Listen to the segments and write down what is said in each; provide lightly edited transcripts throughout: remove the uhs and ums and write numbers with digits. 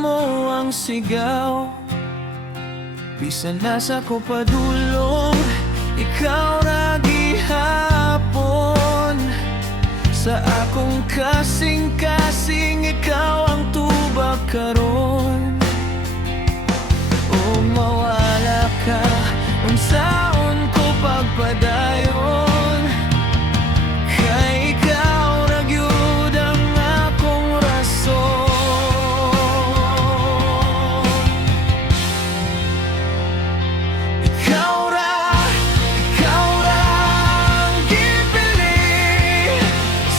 mo ang sigaw, bisan nasa ko padulong, ikaw ra gihapon. Sa akong kasing-kasing, ikaw ang tubag karon. O mawala ka, unsaon ko pagpadayon, kay ikaw ra gyud ang akong rason. Ikaw ra ang gipili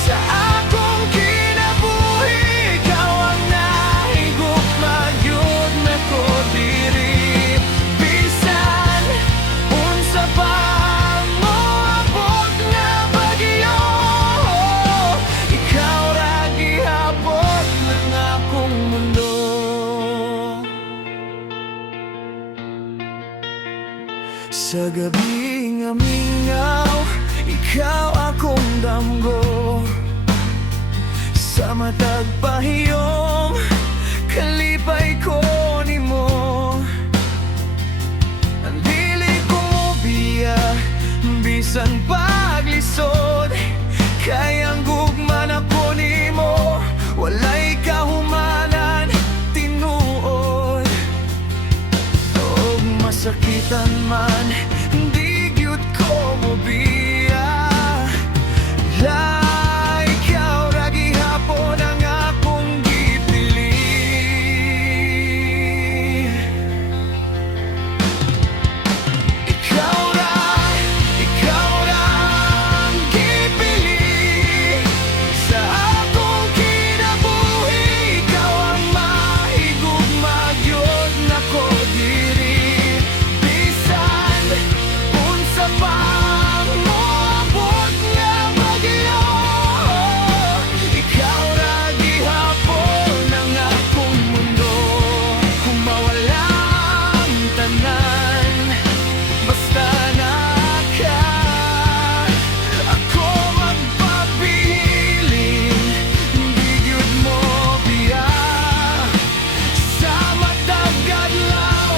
sa akong kinabuhi. Ikaw ang nahigugma gyud nako diri, bisan unsa pa moabot nga bagyo. Ikaw ra gihapon ng akong mundo. Sa gabi nga mingaw, ikaw akong damgo. Sa matag pahiyom, kalipay ko nimo. Ang dili ko mobiya, bisan paglisod, kay ang gugman ako nimo, walay kahumanan tinuod. Og masakitan man, di gyud ko mobiya. Ikaw ra gihapon ang akong gipili. Ikaw ra ang gipili sa akong kinabuhi. Ikaw ang mahigugma gyud nako diri, bisan unsa pa moabot nga bagyo. Ikaw ra gihapon ang akong mundo. Kung mawala ang tanan, basta na ka, ako magpabiling. Di gyud mo biya sa matag adlaw,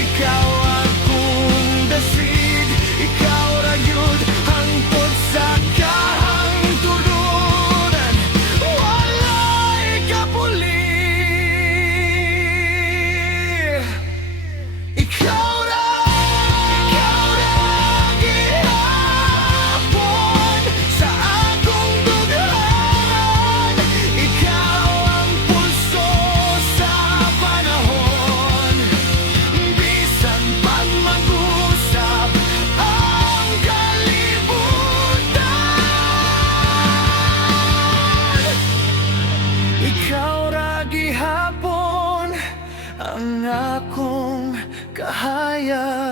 ikaw akong dasid. Ikaw ra gyud hangtod sa kahangtudunan, walay kapuli. Ikaw ra gihapon sa akong dughan. Ikaw ang pulso sa panahon, bisan pag mag-usap ang kalibutan. Ikaw ra gihapon ang akong kahayag.